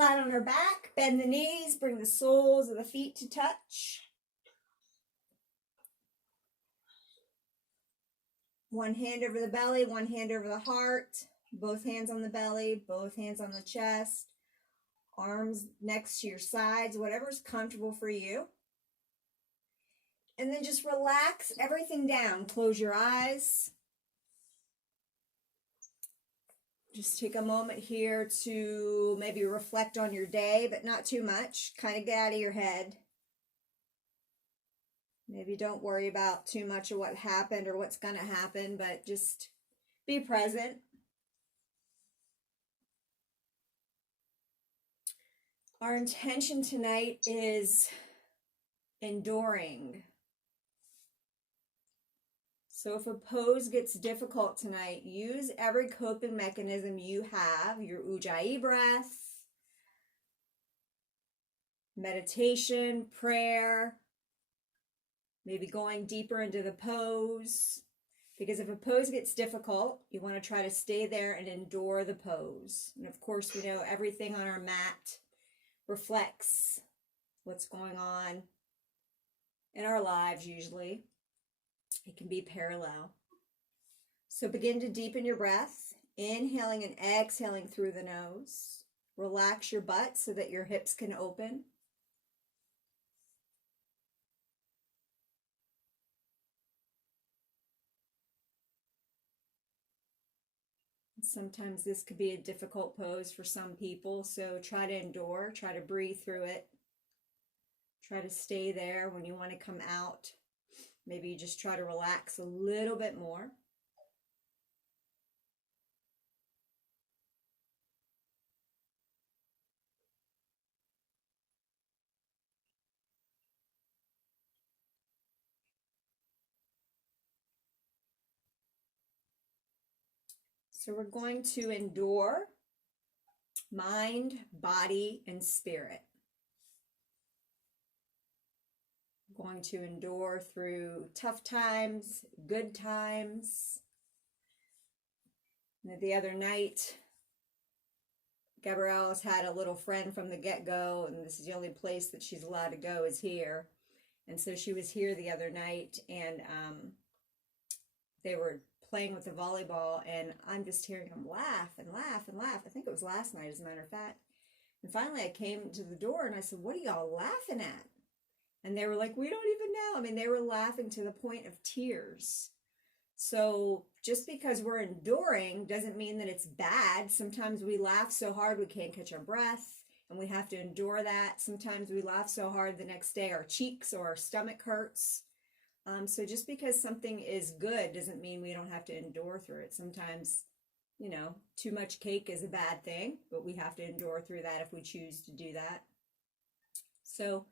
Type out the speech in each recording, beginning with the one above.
flat on our back, bend the knees, bring the soles of the feet to touch. One hand over the belly, one hand over the heart, both hands on the belly, both hands on the chest, arms next to your sides, whatever's comfortable for you. And then just relax everything down. Close your eyes. Just take a moment here to maybe reflect on your day, but not too much. Kind of get out of your head. Maybe don't worry about too much of what happened or what's going to happen, but just be present. Our intention tonight is enduring. So if a pose gets difficult tonight, use every coping mechanism you have, your Ujjayi breath, meditation, prayer, maybe going deeper into the pose. Because if a pose gets difficult, you want to try to stay there and endure the pose. And of course, we know everything on our mat reflects what's going on in our lives usually. It can be parallel. So begin to deepen your breath, inhaling and exhaling through the nose. Relax your butt so that your hips can open. Sometimes this could be a difficult pose for some people, so try to endure, try to breathe through it. Try to stay there. When you want to come out, maybe you just try to relax a little bit more. So we're going to endure mind, body, and spirit. We're going to endure through tough times, good times. And the other night, Gabrielle's had a little friend from the get-go, and this is the only place that she's allowed to go is here. And so she was here the other night, and they were playing with the volleyball, and I'm just hearing them laugh and laugh and laugh. I think it was last night, as a matter of fact. And finally I came to the door and I said, "What are y'all laughing at?" And they were like, "We don't even know." I mean, they were laughing to the point of tears. So just because we're enduring doesn't mean that it's bad. Sometimes we laugh so hard we can't catch our breath, and we have to endure that. Sometimes we laugh so hard the next day our cheeks or our stomach hurts. So just because something is good doesn't mean we don't have to endure through it. Sometimes, you know, too much cake is a bad thing, but we have to endure through that if we choose to do that. So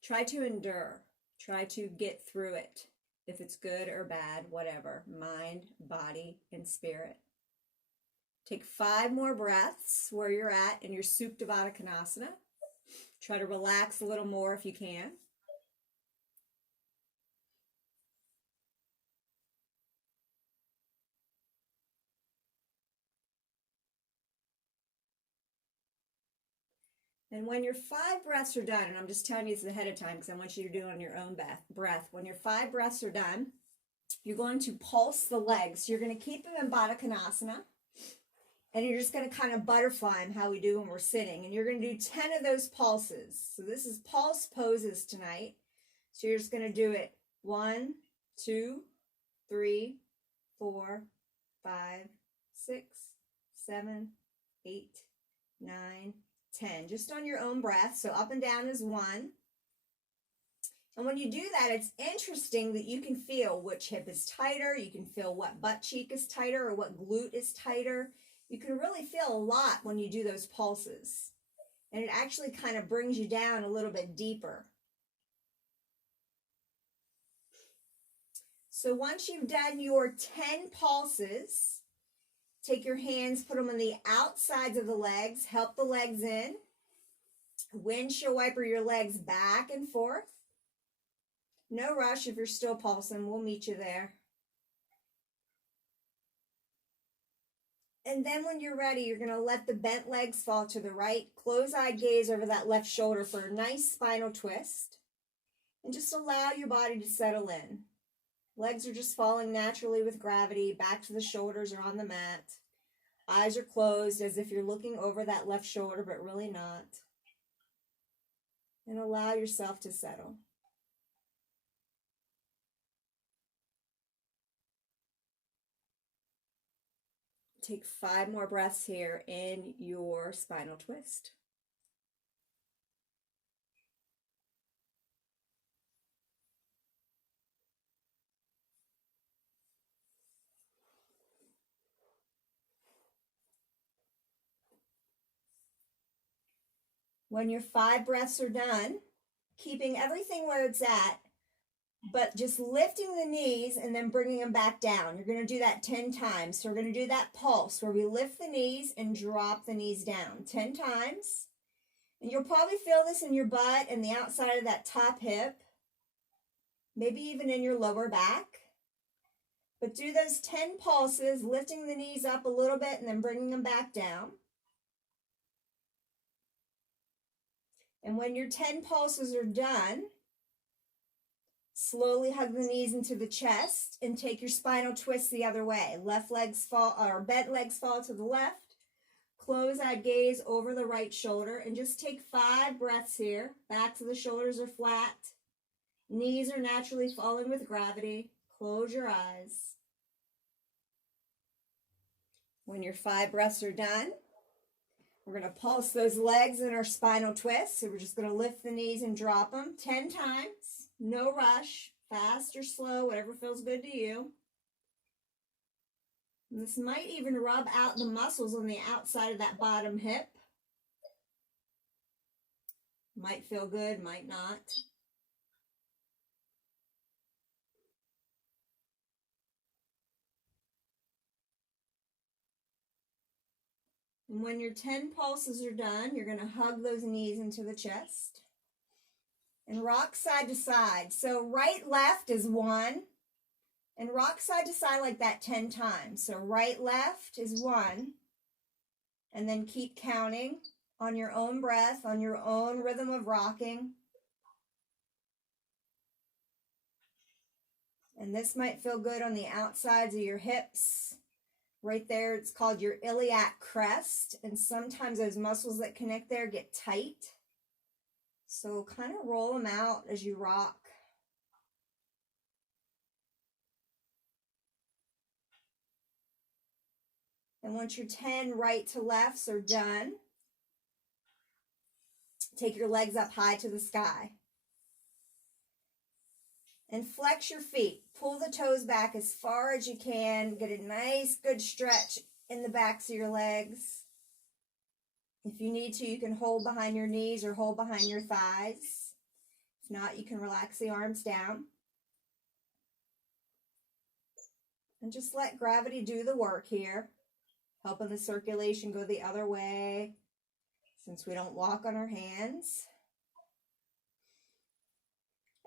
try to endure. Try to get through it. If it's good or bad, whatever. Mind, body, and spirit. Take 5 more breaths where you're at in your Supta Baddha Konasana. Try to relax a little more if you can. And when your 5 breaths are done, and I'm just telling you this ahead of time because I want you to do it on your own breath. When your 5 breaths are done, you're going to pulse the legs. You're going to keep them in Baddha Konasana. And you're just going to kind of butterfly them how we do when we're sitting. And you're going to do 10 of those pulses. So this is pulse poses tonight. So you're just going to do it 1, 2, 3, 4, 5, 6, 7, 8, 9, 10. Just on your own breath. So up and down is 1. And when you do that, it's interesting that you can feel which hip is tighter. You can feel what butt cheek is tighter or what glute is tighter. You can really feel a lot when you do those pulses. And it actually kind of brings you down a little bit deeper. So once you've done your 10 pulses, take your hands, put them on the outsides of the legs, help the legs in. Windshield wiper your legs back and forth. No rush if you're still pulsing, we'll meet you there. And then when you're ready, you're going to let the bent legs fall to the right. Close-eyed gaze over that left shoulder for a nice spinal twist. And just allow your body to settle in. Legs are just falling naturally with gravity. Back to the shoulders or on the mat. Eyes are closed as if you're looking over that left shoulder, but really not. And allow yourself to settle. Take 5 more breaths here in your spinal twist. When your 5 breaths are done, keeping everything where it's at, but just lifting the knees and then bringing them back down. You're going to do that 10 times. So we're going to do that pulse where we lift the knees and drop the knees down 10 times. And you'll probably feel this in your butt and the outside of that top hip, maybe even in your lower back. But do those 10 pulses, lifting the knees up a little bit and then bringing them back down. And when your 10 pulses are done, slowly hug the knees into the chest and take your spinal twist the other way. Left legs fall, or bent legs fall to the left. Close-eyed gaze over the right shoulder and just take 5 breaths here. Back to the shoulders are flat. Knees are naturally falling with gravity. Close your eyes. When your 5 breaths are done, we're going to pulse those legs in our spinal twist. So we're just going to lift the knees and drop them 10 times. No rush, fast or slow, whatever feels good to you. And this might even rub out the muscles on the outside of that bottom hip. Might feel good, might not. And when your 10 pulses are done, you're going to hug those knees into the chest. And rock side to side. So right, left is 1. And rock side to side like that 10 times. So right, left is 1. And then keep counting on your own breath, on your own rhythm of rocking. And this might feel good on the outsides of your hips. Right there, it's called your iliac crest. And sometimes those muscles that connect there get tight. So kind of roll them out as you rock. And once your 10 right to lefts are done, take your legs up high to the sky. And flex your feet. Pull the toes back as far as you can. Get a nice, good stretch in the backs of your legs. If you need to, you can hold behind your knees or hold behind your thighs. If not, you can relax the arms down. And just let gravity do the work here. Helping the circulation go the other way since we don't walk on our hands.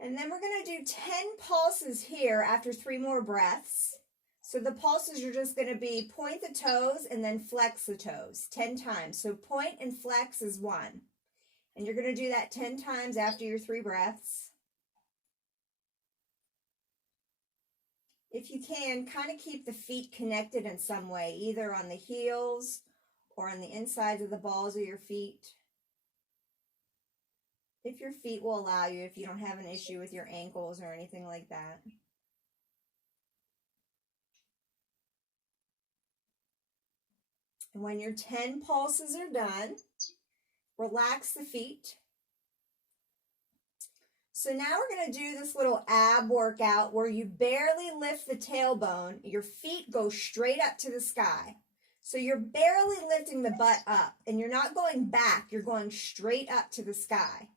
And then we're going to do 10 pulses here after 3 more breaths. So the pulses are just going to be point the toes and then flex the toes 10 times. So point and flex is 1. And you're going to do that 10 times after your 3 breaths. If you can, kind of keep the feet connected in some way, either on the heels or on the insides of the balls of your feet. If your feet will allow you, if you don't have an issue with your ankles or anything like that. And when your 10 pulses are done, relax the feet. So now we're going to do this little ab workout where you barely lift the tailbone. Your feet go straight up to the sky. So you're barely lifting the butt up and you're not going back. You're going straight up to the sky.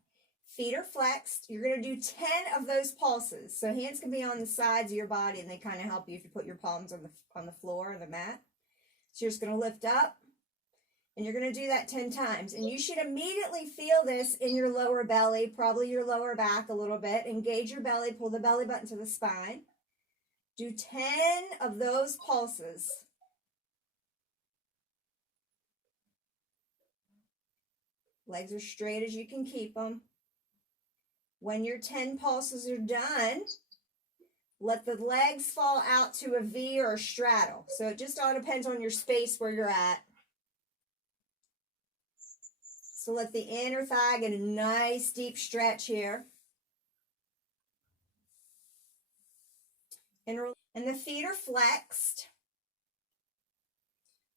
Feet are flexed. You're going to do 10 of those pulses. So hands can be on the sides of your body and they kind of help you if you put your palms on the floor or the mat. So you're just going to lift up. And you're going to do that 10 times. And you should immediately feel this in your lower belly, probably your lower back a little bit. Engage your belly, pull the belly button to the spine. Do 10 of those pulses. Legs are straight as you can keep them. When your 10 pulses are done, let the legs fall out to a V or a straddle. So it just all depends on your space where you're at. So let the inner thigh get a nice deep stretch here. And the feet are flexed.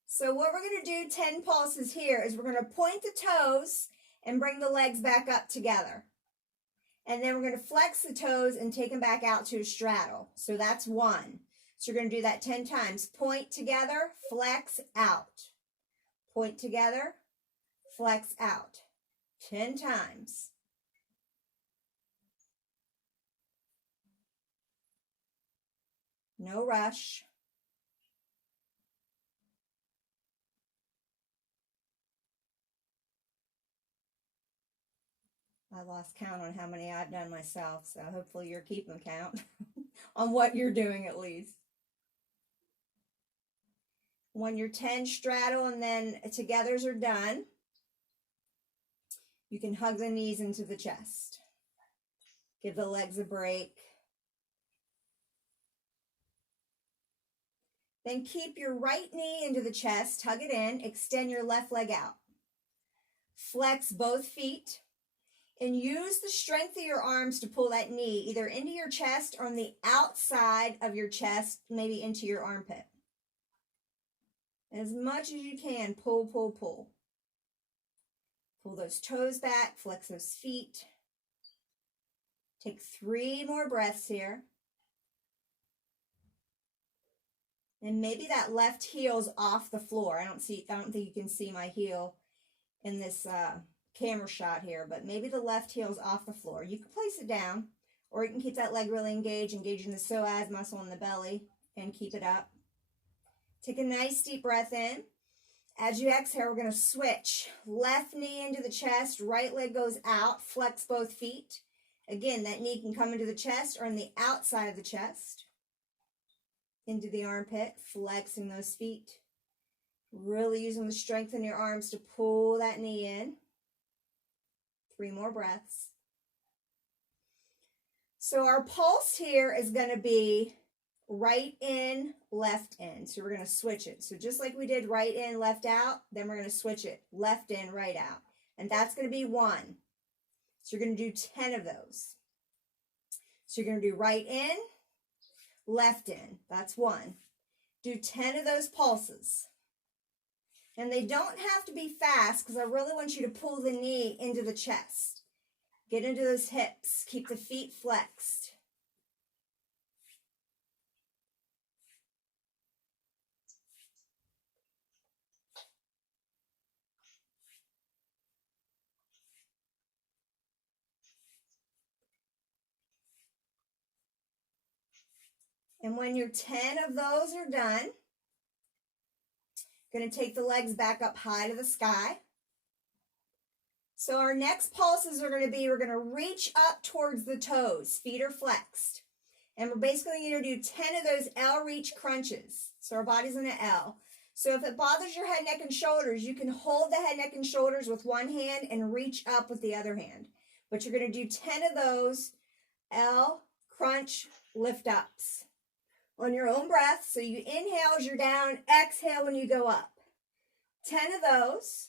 So what we're going to do 10 pulses here is we're going to point the toes and bring the legs back up together. And then we're going to flex the toes and take them back out to a straddle. So that's 1. So you're going to do that 10 times. Point together, flex out. Point together, flex out. 10 times. No rush. I lost count on how many I've done myself, so hopefully you're keeping count on what you're doing at least. When your 10 straddle and then togethers are done, you can hug the knees into the chest. Give the legs a break. Then keep your right knee into the chest, hug it in, extend your left leg out. Flex both feet. And use the strength of your arms to pull that knee either into your chest or on the outside of your chest, maybe into your armpit. As much as you can, pull, pull, pull. Pull those toes back, flex those feet. Take 3 more breaths here. And maybe that left heel's off the floor. I don't think you can see my heel in this camera shot here, but maybe the left heel is off the floor. You can place it down, or you can keep that leg really engaged, engaging the psoas muscle in the belly, and keep it up. Take a nice deep breath in. As you exhale, we're going to switch. Left knee into the chest, right leg goes out, flex both feet. Again, that knee can come into the chest or on the outside of the chest. Into the armpit, flexing those feet. Really using the strength in your arms to pull that knee in. 3 more breaths. So our pulse here is going to be right in, left in. So we're going to switch it. So just like we did right in, left out, then we're going to switch it. Left in, right out. And that's going to be 1. So you're going to do 10 of those. So you're going to do right in, left in. That's 1. Do 10 of those pulses. And they don't have to be fast because I really want you to pull the knee into the chest. Get into those hips. Keep the feet flexed. And when your 10 of those are done, going to take the legs back up high to the sky. So our next pulses are going to be, we're going to reach up towards the toes. Feet are flexed. And we're basically going to do 10 of those L reach crunches. So our body's in an L. So if it bothers your head, neck, and shoulders, you can hold the head, neck, and shoulders with one hand and reach up with the other hand. But you're going to do 10 of those L crunch lift ups on your own breath. So you inhale as you're down, exhale when you go up. 10 of those.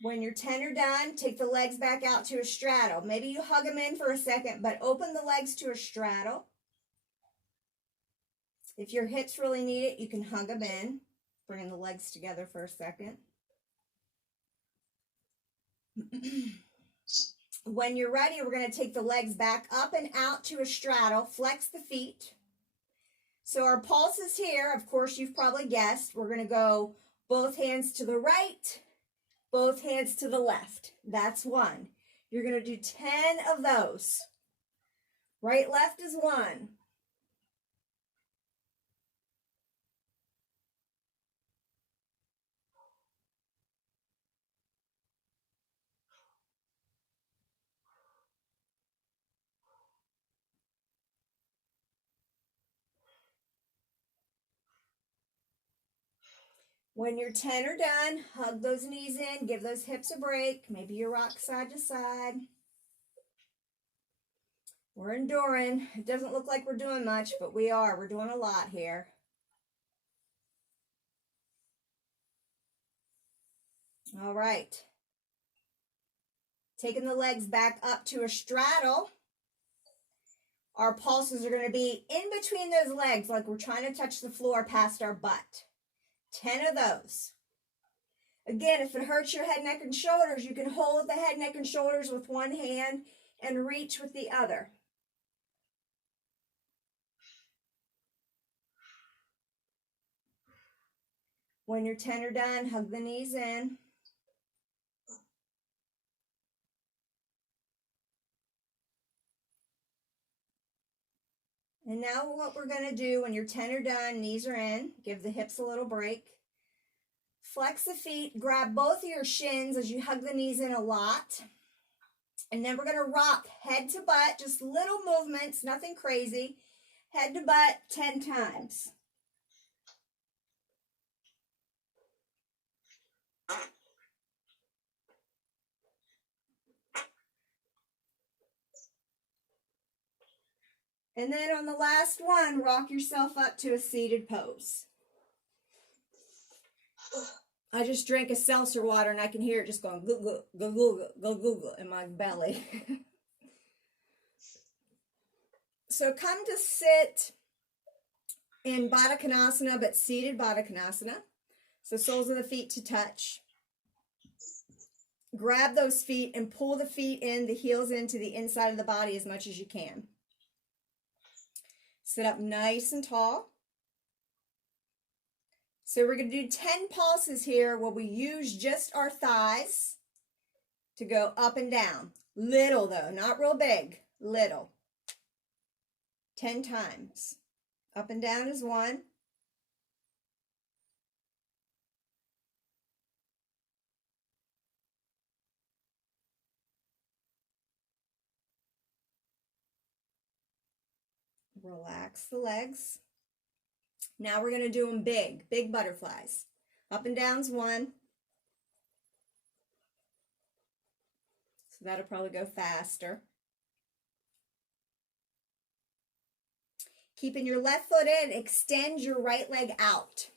When your 10 are done, take the legs back out to a straddle. Maybe you hug them in for a second, but open the legs to a straddle. If your hips really need it, you can hug them in. Bringing the legs together for a second. When you're ready, we're going to take the legs back up and out to a straddle. Flex the feet. So our pulses here, of course, you've probably guessed, we're going to go both hands to the right, both hands to the left. That's 1. You're going to do 10 of those. Right, left is 1. When you're 10 or done, hug those knees in, give those hips a break. Maybe you rock side to side. We're enduring. It doesn't look like we're doing much, but we are. We're doing a lot here. All right. Taking the legs back up to a straddle. Our pulses are going to be in between those legs, like we're trying to touch the floor past our butt. 10 of those. Again, if it hurts your head, neck, and shoulders, you can hold the head, neck, and shoulders with one hand and reach with the other. When you're 10 or done, hug the knees in. And now what we're going to do when you're 10 or done, knees are in, give the hips a little break. Flex the feet, grab both of your shins as you hug the knees in a lot. And then we're going to rock head to butt, just little movements, nothing crazy. Head to butt 10 times. And then on the last one, rock yourself up to a seated pose. I just drank a seltzer water and I can hear it just going go, go, go, go, go, go, go in my belly. So come to sit in Baddha Konasana, but seated Baddha Konasana. So soles of the feet to touch. Grab those feet and pull the feet in, the heels into the inside of the body as much as you can. Sit up nice and tall. So we're going to do 10 pulses here where we use just our thighs to go up and down. Little though, not real big, little. 10 times. Up and down is 1. Relax the legs. Now we're going to do them big, big butterflies. Up and down's 1. So that'll probably go faster. Keeping your left foot in, extend your right leg out.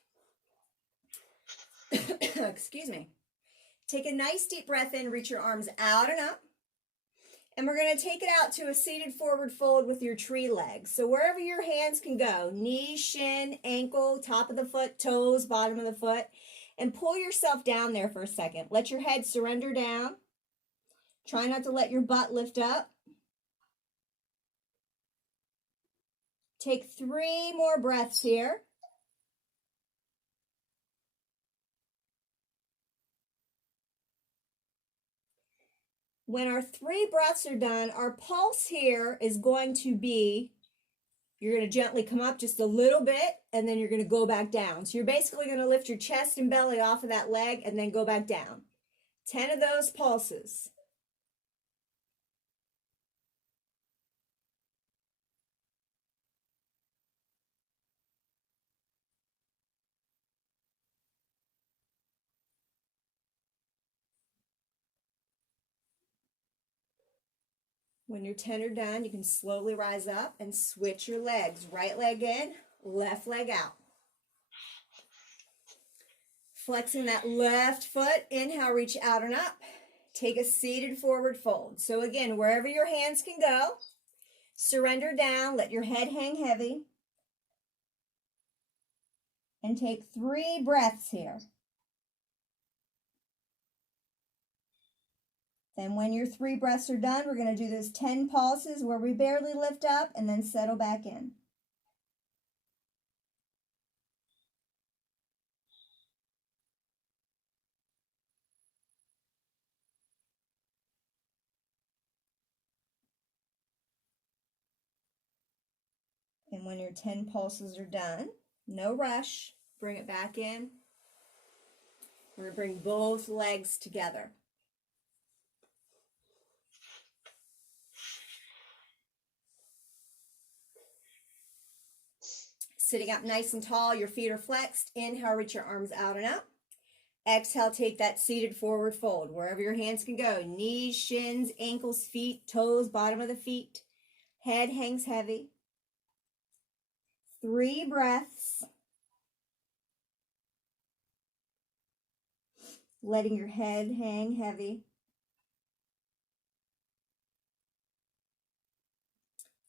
Excuse me. Take a nice deep breath in, reach your arms out and up. And we're going to take it out to a seated forward fold with your tree legs. So wherever your hands can go, knee, shin, ankle, top of the foot, toes, bottom of the foot, and pull yourself down there for a second. Let your head surrender down. Try not to let your butt lift up. Take 3 more breaths here. When our 3 breaths are done, our pulse here is going to be, you're going to gently come up just a little bit, and then you're going to go back down. So you're basically going to lift your chest and belly off of that leg and then go back down. 10 of those pulses. When you're 10 or done, you can slowly rise up and switch your legs. Right leg in, left leg out. Flexing that left foot, inhale, reach out and up. Take a seated forward fold. So again, wherever your hands can go, surrender down, let your head hang heavy. And take 3 breaths here. Then when your 3 breaths are done, we're going to do those 10 pulses where we barely lift up and then settle back in. And when your 10 pulses are done, no rush, bring it back in. We're going to bring both legs together. Sitting up nice and tall, your feet are flexed. Inhale, reach your arms out and up. Exhale, take that seated forward fold, wherever your hands can go. Knees, shins, ankles, feet, toes, bottom of the feet. Head hangs heavy. 3 breaths. Letting your head hang heavy.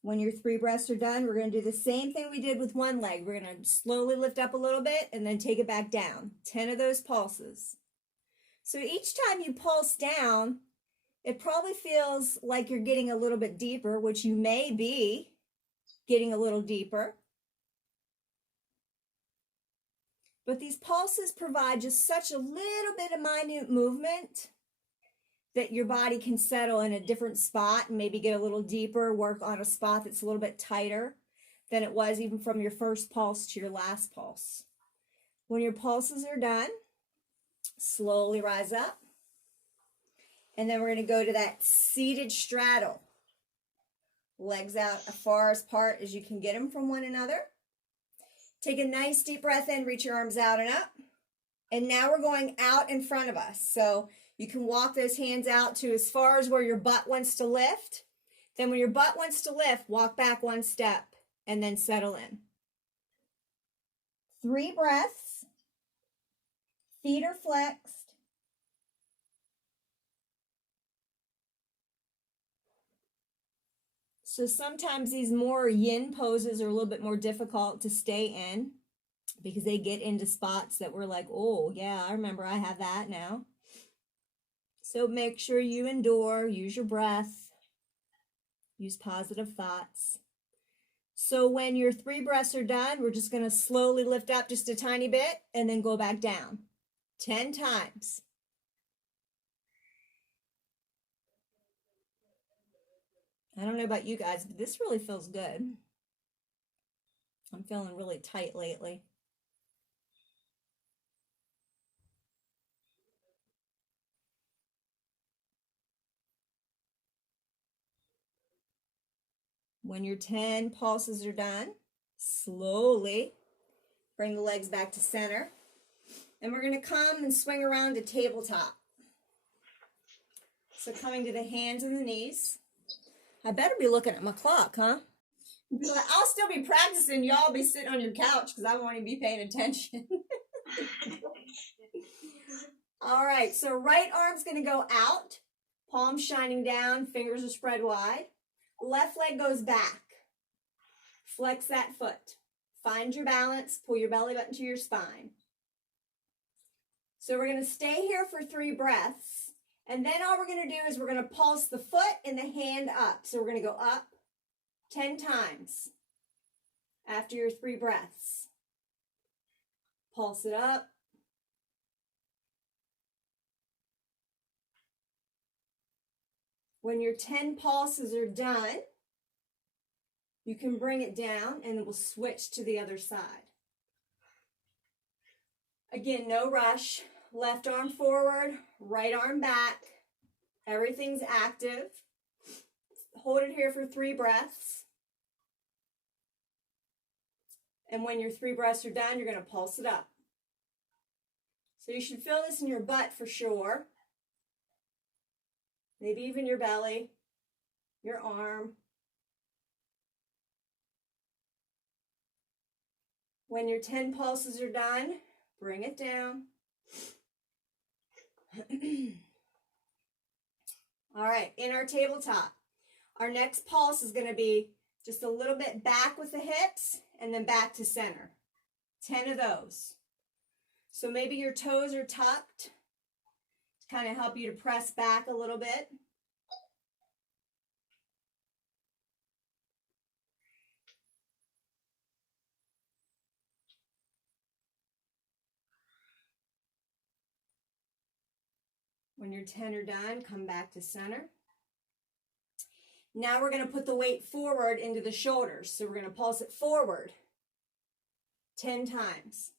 When your 3 breaths are done, we're going to do the same thing we did with one leg. We're going to slowly lift up a little bit and then take it back down. 10 of those pulses. So each time you pulse down, it probably feels like you're getting a little bit deeper, which you may be getting a little deeper. But these pulses provide just such a little bit of minute movement that your body can settle in a different spot and maybe get a little deeper, work on a spot that's a little bit tighter than it was even from your first pulse to your last pulse. When your pulses are done, slowly rise up. And then we're going to go to that seated straddle. Legs out as far apart as you can get them from one another. Take a nice deep breath in, reach your arms out and up. And now we're going out in front of us. So you can walk those hands out to as far as where your butt wants to lift. Then when your butt wants to lift, walk back 1 step and then settle in. 3 breaths. Feet are flexed. So sometimes these more yin poses are a little bit more difficult to stay in because they get into spots that we're like, oh yeah, I remember I have that now. So make sure you endure, use your breath, use positive thoughts. So when your 3 breaths are done, we're just going to slowly lift up just a tiny bit and then go back down 10 times. I don't know about you guys, but this really feels good. I'm feeling really tight lately. When your 10 pulses are done, slowly bring the legs back to center. And we're going to come and swing around to tabletop. So coming to the hands and the knees. I better be looking at my clock, huh? I'll still be practicing. Y'all be sitting on your couch because I won't even be paying attention. All right, so right arm's going to go out. Palms shining down, fingers are spread wide. Left leg goes back. Flex that foot. Find your balance. Pull your belly button to your spine. So we're going to stay here for 3 breaths. And then all we're going to do is we're going to pulse the foot and the hand up. So we're going to go up 10 times after your 3 breaths. Pulse it up. When your 10 pulses are done, you can bring it down and we'll switch to the other side. Again, no rush. Left arm forward, right arm back. Everything's active. Hold it here for 3 breaths. And when your 3 breaths are done, you're going to pulse it up. So you should feel this in your butt for sure. Maybe even your belly, your arm. When your 10 pulses are done, bring it down. All right, in our tabletop, our next pulse is going to be just a little bit back with the hips and then back to center. 10 of those. So maybe your toes are tucked to kind of help you to press back a little bit. When your 10 are done, come back to center. Now we're going to put the weight forward into the shoulders. So we're going to pulse it forward 10 times.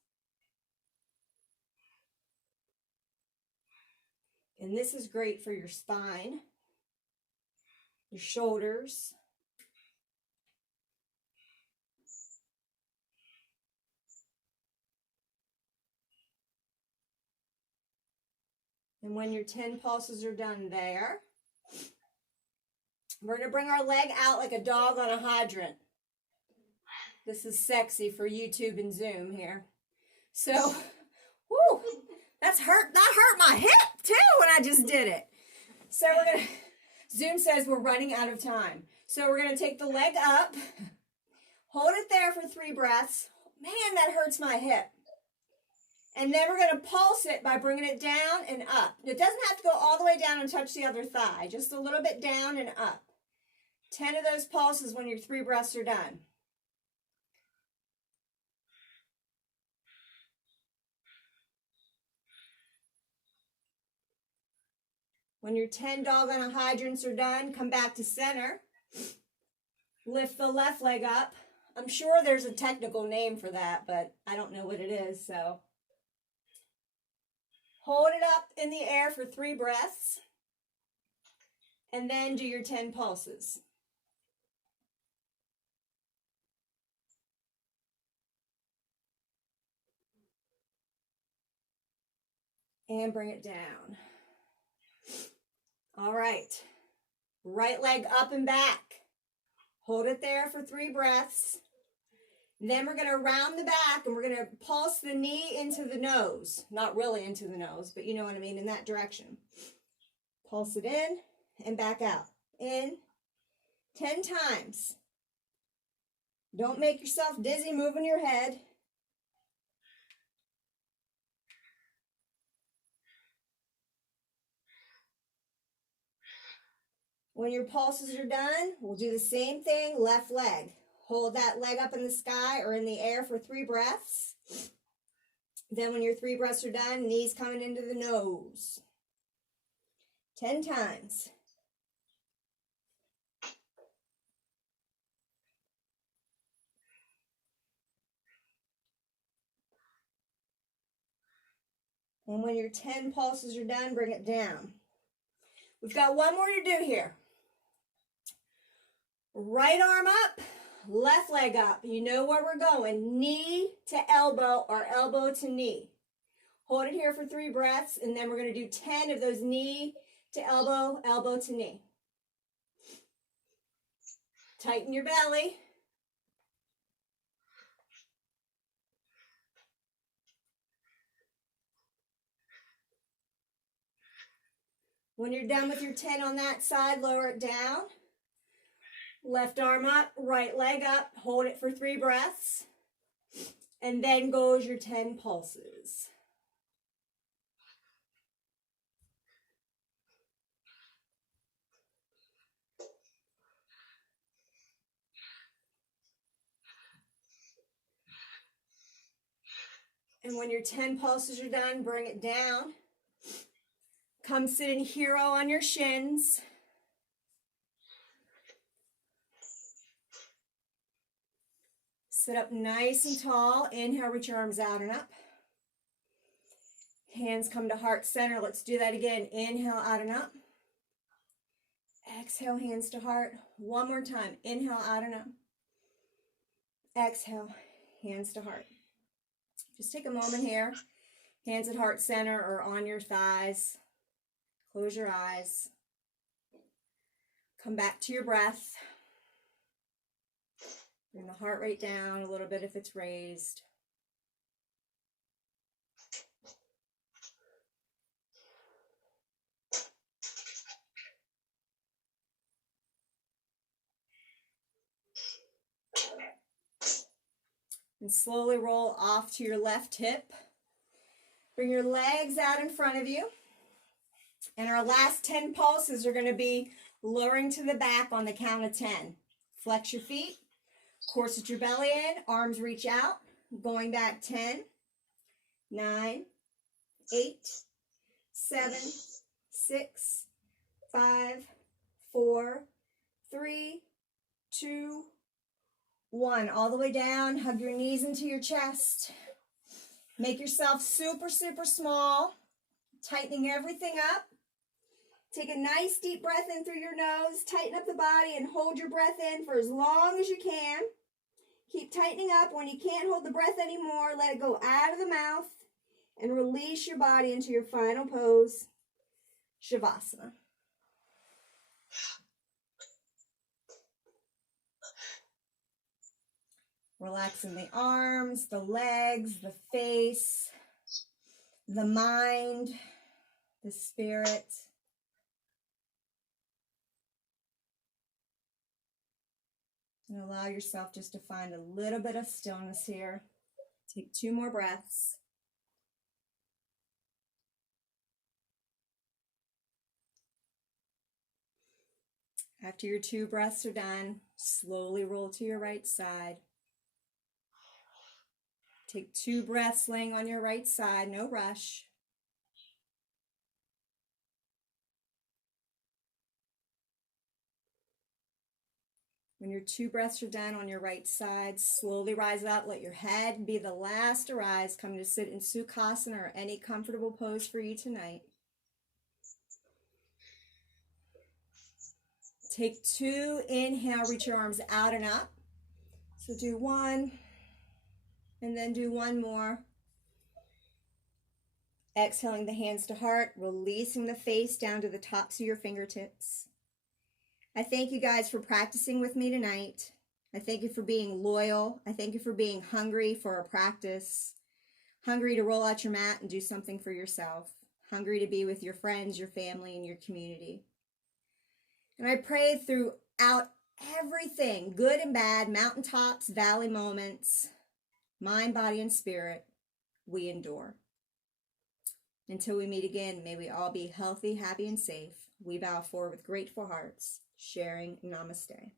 And this is great for your spine, your shoulders. And when your 10 pulses are done there, we're going to bring our leg out like a dog on a hydrant. This is sexy for YouTube and Zoom here. So, whoo, that hurt my hip too when I just did it. So we're going to, Zoom says we're running out of time. So we're going to take the leg up, hold it there for 3 breaths. Man, that hurts my hip. And then we're going to pulse it by bringing it down and up. It doesn't have to go all the way down and touch the other thigh, just a little bit down and up. 10 of those pulses when your 3 breaths are done. When your 10 dog on a hydrants are done, come back to center. Lift the left leg up. I'm sure there's a technical name for that, but I don't know what it is, so. Hold it up in the air for 3 breaths. And then do your 10 pulses. And bring it down. All right. Right leg up and back. Hold it there for 3 breaths. Then we're going to round the back and we're going to pulse the knee into the nose. Not really into the nose, but you know what I mean, in that direction. Pulse it in and back out. In 10 times. Don't make yourself dizzy moving your head. When your pulses are done, we'll do the same thing, left leg. Hold that leg up in the sky or in the air for 3 breaths. Then when your 3 breaths are done, knees coming into the nose. 10 times. And when your 10 pulses are done, bring it down. We've got one more to do here. Right arm up, left leg up. You know where we're going. Knee to elbow or elbow to knee. Hold it here for 3 breaths, and then we're going to do 10 of those knee to elbow, elbow to knee. Tighten your belly. When you're done with your 10 on that side, lower it down. Left arm up, right leg up, hold it for 3 breaths. And then goes your 10 pulses. And when your 10 pulses are done, bring it down. Come sit in hero on your shins. Sit up nice and tall. Inhale, reach your arms out and up. Hands come to heart center. Let's do that again. Inhale, out and up. Exhale, hands to heart. One more time. Inhale, out and up. Exhale, hands to heart. Just take a moment here. Hands at heart center or on your thighs. Close your eyes. Come back to your breath. Bring the heart rate down a little bit if it's raised. And slowly roll off to your left hip. Bring your legs out in front of you. And our last 10 pulses are going to be lowering to the back on the count of 10. Flex your feet. Corset your belly in. Arms reach out. Going back 10, 9, 8, 7, 6, 5, 4, 3, 2, 1. All the way down. Hug your knees into your chest. Make yourself super, super small. Tightening everything up. Take a nice deep breath in through your nose. Tighten up the body and hold your breath in for as long as you can. Keep tightening up. When you can't hold the breath anymore, let it go out of the mouth and release your body into your final pose. Shavasana. Relaxing the arms, the legs, the face, the mind, the spirit. And allow yourself just to find a little bit of stillness here. Take 2 more breaths. After your 2 breaths are done, slowly roll to your right side. Take 2 breaths laying on your right side, no rush. When your 2 breaths are done on your right side, slowly rise up. Let your head be the last to rise. Come to sit in Sukhasana or any comfortable pose for you tonight. Take 2, inhale, reach your arms out and up. So do 1, and then do 1 more. Exhaling the hands to heart, releasing the face down to the tops of your fingertips. I thank you guys for practicing with me tonight. I thank you for being loyal. I thank you for being hungry for our practice, hungry to roll out your mat and do something for yourself, hungry to be with your friends, your family, and your community. And I pray throughout everything, good and bad, mountaintops, valley moments, mind, body, and spirit, we endure. Until we meet again, may we all be healthy, happy, and safe. We bow forward with grateful hearts, sharing Namaste.